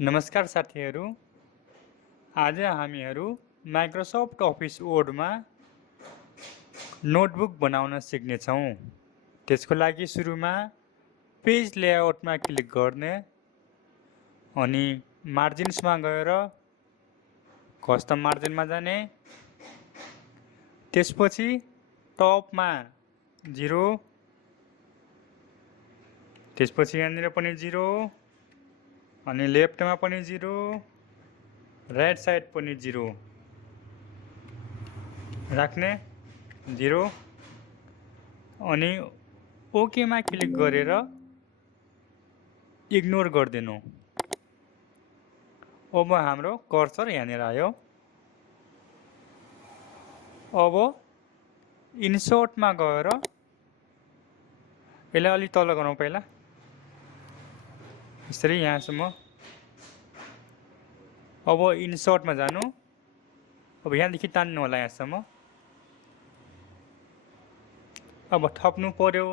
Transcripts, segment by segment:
नमस्कार साथीहरू। आज हामीहरू माइक्रोसफ्ट अफिस वर्डमा नोटबुक बनाउन सिक्नेछौँ। त्यसको लागि सुरुमा पेज लेआउटमा क्लिक गर्ने अनि मार्जिन्समा गएर कस्टम मार्जिनमा जाने। त्यसपछि टपमा 0, त्यसपछि यहाँनिर पनि 0 अनि लेफ्टमा पनि 0, राइट साइड पनि 0 राख्ने 0 अनि ओकेमा क्लिक गरेर इग्नोर गरिदिनु। अब हाम्रो कर्सर यहाँनिर आयो। अब इन्सर्टमा गएर यसलाई अलि तल गरौँ पहिला, यसरी यहाँसम्म। अब इन्सर्टमा जानु। अब यहाँदेखि तान्नु होला यहाँसम्म। अब थप्नु पर्यो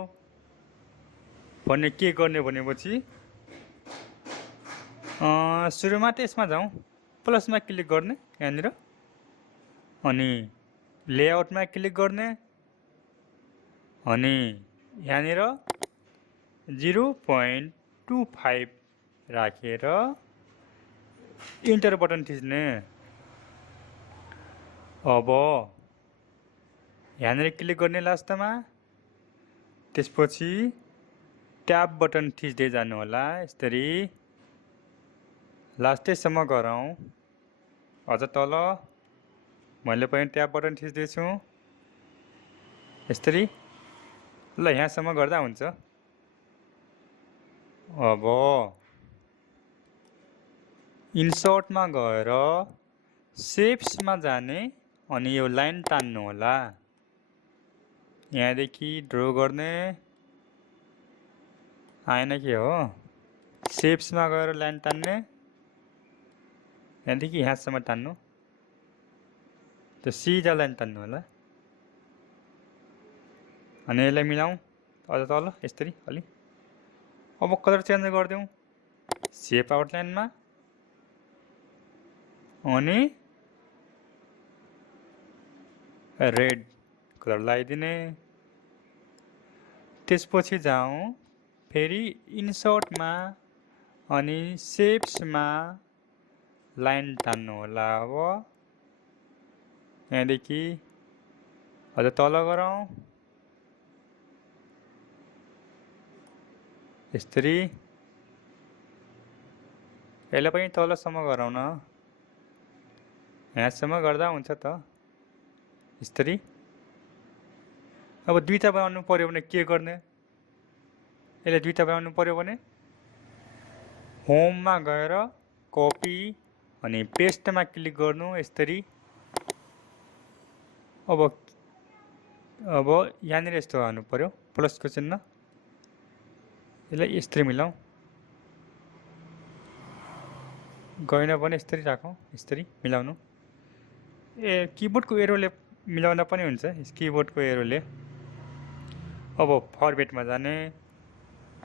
भने के गर्ने भनेपछि सुरुमा त्यसमा जाउँ, प्लसमा क्लिक गर्ने यहाँनिर अनि लेआउटमा क्लिक गर्ने अनि यहाँनिर 0.25 राखेर इन्टर बटन थिच्ने। अब यहाँनिर क्लिक गर्ने लास्टमा, त्यसपछि ट्याब बटन थिच्दै जानु होला यसरी लास्टैसम्म गरौँ। अझ तल मैले पनि ट्याब बटन थिच्दैछु यसरी। ल यहाँसम्म गर्दा हुन्छ। अब इन्सर्टमा गएर सेप्समा जाने अनि यो लाइन तान्नु होला। यहाँदेखि ड्र गर्ने आएन के हो, सेप्समा गएर लाइन तान्ने, यहाँदेखि यहाँसम्म तान्नु, त्यो सिधा लाइन तान्नु होला अनि यसलाई मिलाउँ अझ तल यसरी अलि। अब कलर चेन्ज गरिदिउँ सेप आउटलाइनमा अनि रेड कलर लगाइदिने। त्यसपछि जाउँ फेरि इन्सर्टमा अनि सेप्समा लाइन तान्नु होला। अब यहाँदेखि अझ तल गरौँ यसरी। यसलाई पनि तलसम्म गरौँ न, यहाँसम्म गर्दा हुन्छ त यसरी। अब दुईटा बनाउनु पर्यो भने के गर्ने, यसले दुईटा बनाउनु पर्यो भने होममा गएर कपी अनि पेस्टमा क्लिक गर्नु यसरी। अब यहाँनिर यस्तो हाल्नु पर्यो प्लसको चिन्ह, यसलाई यसरी मिलाउँ, गएन भने यसरी राखौँ, यसरी मिलाउनु। किबोर्डको एरोले मिलाउन पनि हुन्छ, किबोर्डको एरोले। अब फर्मेटमा जाने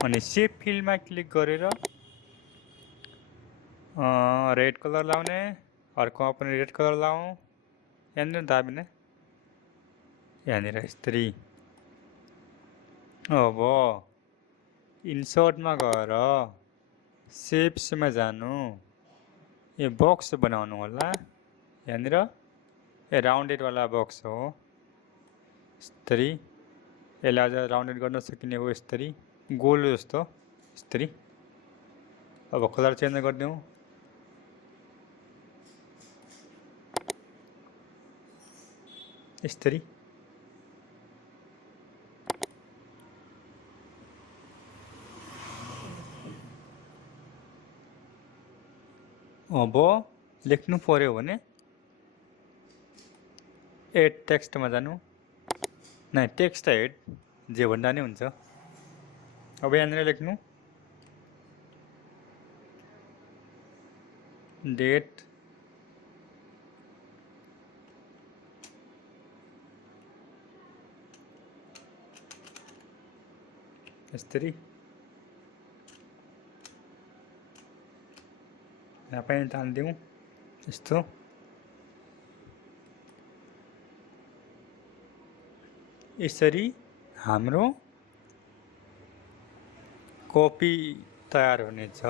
अनि सेप फिलमा क्लिक गरेर रेड कलर लाउने, अर्कोमा पनि रेड कलर लाउँ, यहाँनिर दाबिने यहाँनिर यसरी। अब इन्सर्टमा गएर सेप्समा जानु, यो बक्स बनाउनु होला यहाँनिर, राउन्डेडवाला बक्स हो यसरी। यसलाई अझ राउन्डेड गर्न सकिने हो यसरी, गोल जस्तो यसरी। अब कलर चेन्ज गरिदिउँ, यसरी। अब लेख्नु पर्यो भने एड टेक्स्टमा जानु, नै टेक्स्ट हेड जे भन्दा नि हुन्छ। अब यहाँनिर लेख्नु डेट यसरी। यहाँ पनि तानिदिउँ यस्तो। यसरी हाम्रो कपी तयार हुनेछ।